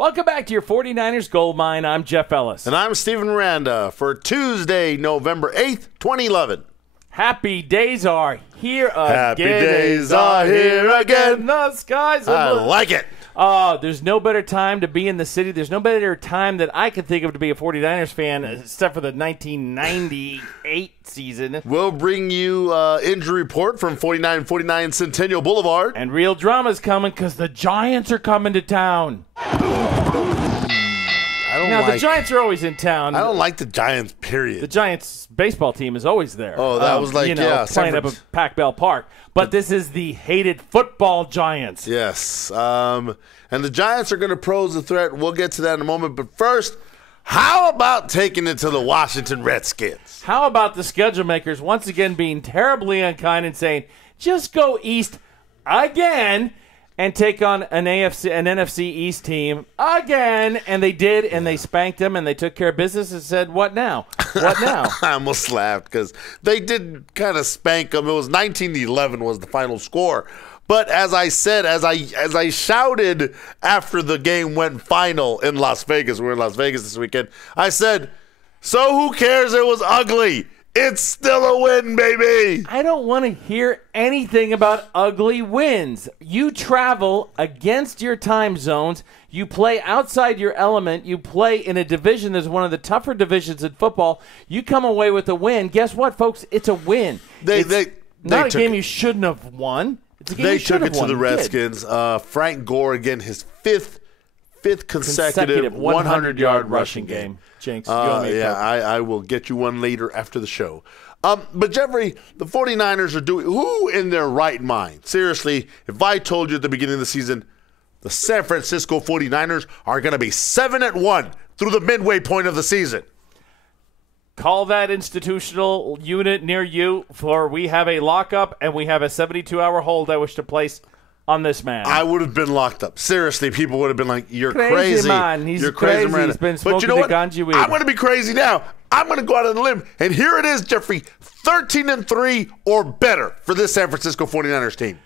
Welcome back to your 49ers Gold Mine. I'm Jeff Ellis. And I'm Steven Miranda for Tuesday, November 8th, 2011. Happy days are here again. Happy days are here again. The skies are I blue. like it. There's no better time to be in the city. There's no better time that I can think of to be a 49ers fan except for the 1998 season. We'll bring you injury report from 49 Centennial Boulevard. And real drama's coming because the Giants are coming to town. The Giants are always in town. I don't like the Giants, period. The Giants baseball team is always there. Oh, that was like, playing up at Pac Bell Park. But this is the hated football Giants. Yes. And the Giants are going to pose a threat. We'll get to that in a moment. But first, how about taking it to the Washington Redskins? How about the schedule makers once again being terribly unkind and saying, just go east again and take on an NFC East team again. And they did, and they spanked them, and they took care of business and said, what now? What now? I almost laughed because they did kind of spank them. It was 19-11 was the final score. But as I said, as I shouted after the game went final in Las Vegas, we're in Las Vegas this weekend, I said, so who cares? It was ugly. It's still a win, baby. I don't want to hear anything about ugly wins. You travel against your time zones. You play outside your element. You play in a division that's one of the tougher divisions in football. You come away with a win. Guess what, folks? It's a win. It's not a game you shouldn't have won. It's a game they you should took have it to won. the Redskins. Frank Gore, again, his fifth consecutive 100-yard rushing game. Jinx, you owe me a Coke. I will get you one later after the show. But, Jeffrey, the 49ers are doing – who in their right mind? Seriously, if I told you at the beginning of the season the San Francisco 49ers are going to be 7-1 through the midway point of the season. Call that institutional unit near you, for we have a lockup and we have a 72-hour hold I wish to place on this man. I would have been locked up. Seriously, people would have been like, you're crazy. Man. You're crazy. He's been smoking but you know what? ganja weed. I'm going to be crazy now. I'm going to go out on a limb. And here it is, Jeffrey, 13-3 or better for this San Francisco 49ers team.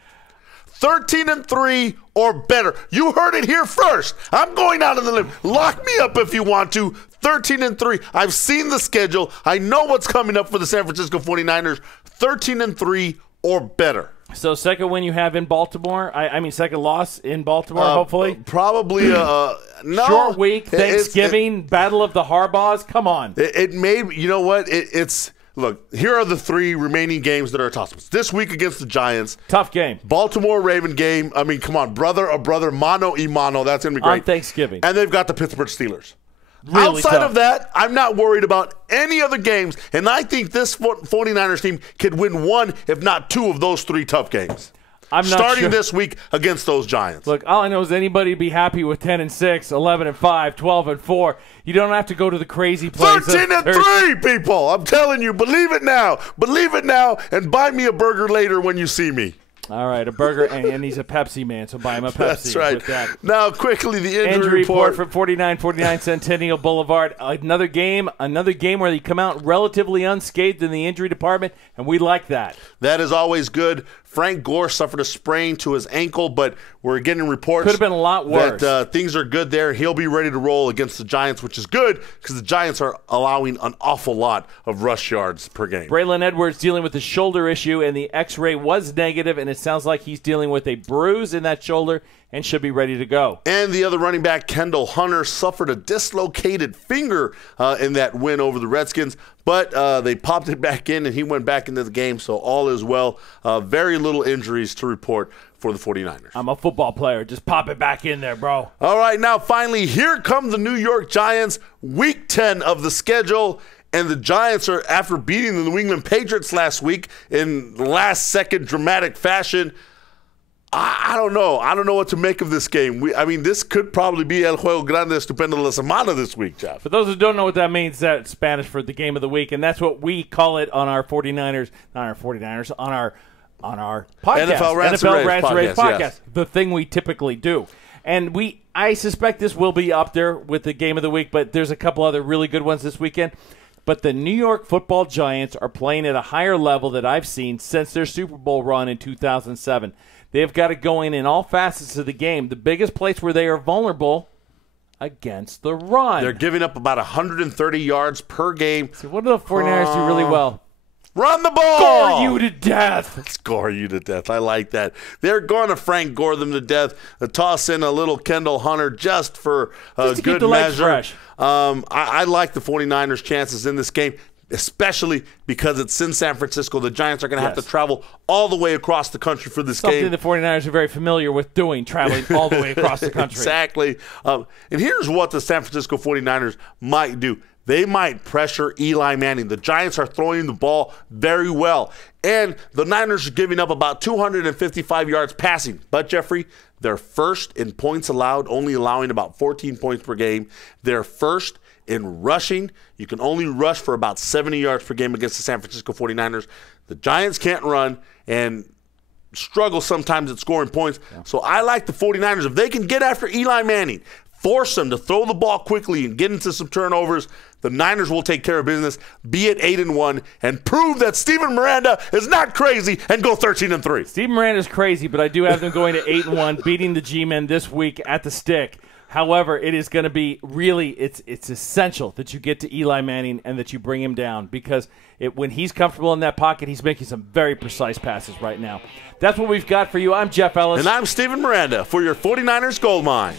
13-3 or better. You heard it here first. I'm going out on the limb. Lock me up if you want to. 13-3. I've seen the schedule. I know what's coming up for the San Francisco 49ers. 13-3 or better. So second win you have in Baltimore? I mean second loss in Baltimore, hopefully? Probably no. Short week, Thanksgiving, Battle of the Harbaughs. Come on. It may, you know what? Look, here are the three remaining games that are toss-ups. This week against the Giants. Tough game. Baltimore Raven game. I mean, come on, brother, mano y mano. That's going to be great. On Thanksgiving. And they've got the Pittsburgh Steelers. Really Outside tough. of that, I'm not worried about any other games, and I think this 49ers team could win one, if not two, of those three tough games. I'm not starting sure. this week against those Giants. Look, all I know is anybody be happy with 10-6, 11-5, 12-4. You don't have to go to the crazy place. 13-3, people. I'm telling you, believe it now. Believe it now, and buy me a burger later when you see me. All right, a burger, and he's a Pepsi man, so buy him a Pepsi. That's right. With that. Now, quickly, the injury report report from 49 Centennial Boulevard. Another game where they come out relatively unscathed in the injury department, and we like that. That is always good. Frank Gore suffered a sprain to his ankle, but we're getting reports could have been a lot worse. That things are good there. He'll be ready to roll against the Giants, which is good because the Giants are allowing an awful lot of rush yards per game. Braylon Edwards dealing with a shoulder issue, and the X-ray was negative, and it sounds like he's dealing with a bruise in that shoulder and should be ready to go. And the other running back, Kendall Hunter, suffered a dislocated finger in that win over the Redskins, but they popped it back in, and he went back into the game, so all is well. Very little injuries to report for the 49ers. I'm a football player. Just pop it back in there, bro. All right, now finally, here come the New York Giants, Week 10 of the schedule. And the Giants are, after beating the New England Patriots last week in last-second dramatic fashion, I don't know. I don't know what to make of this game. This could probably be El Juego Grande Estupendo de la Semana this week, Jeff. For those who don't know what that means, that's Spanish for the game of the week, and that's what we call it on our 49ers, not our 49ers, on our podcast. NFL Rants and Raves podcast. Yes. The thing we typically do. And I suspect this will be up there with the game of the week, but there's a couple other really good ones this weekend. But the New York Football Giants are playing at a higher level that I've seen since their Super Bowl run in 2007. They've got it going in all facets of the game. The biggest place where they are vulnerable against the run. They're giving up about 130 yards per game. See, what do the 49ers do really well? Run the ball! Gore you to death. Score you to death. I like that. They're going to Frank Gore them to death. Toss in a little Kendall Hunter just for Just to good keep the legs measure. fresh. I like the 49ers' chances in this game, especially because it's in San Francisco. The Giants are going to have to travel all the way across the country for this Something game. the 49ers are very familiar with doing, traveling all the way across the country. Exactly. And here's what the San Francisco 49ers might do. They might pressure Eli Manning. The Giants are throwing the ball very well. And the Niners are giving up about 255 yards passing. But, Jeffrey, they're first in points allowed, only allowing about 14 points per game. They're first in rushing. You can only rush for about 70 yards per game against the San Francisco 49ers. The Giants can't run and struggle sometimes at scoring points. Yeah. So I like the 49ers. If they can get after Eli Manning, force them to throw the ball quickly and get into some turnovers, the Niners will take care of business, be at 8-1, and prove that Steven Miranda is not crazy and go 13-3. Steven Miranda's crazy, but I do have them going to 8-1, beating the G-Men this week at the stick. However, it is going to be really, it's essential that you get to Eli Manning and that you bring him down, because when he's comfortable in that pocket, he's making some very precise passes right now. That's what we've got for you. I'm Jeff Ellis. And I'm Steven Miranda for your 49ers Gold Mine.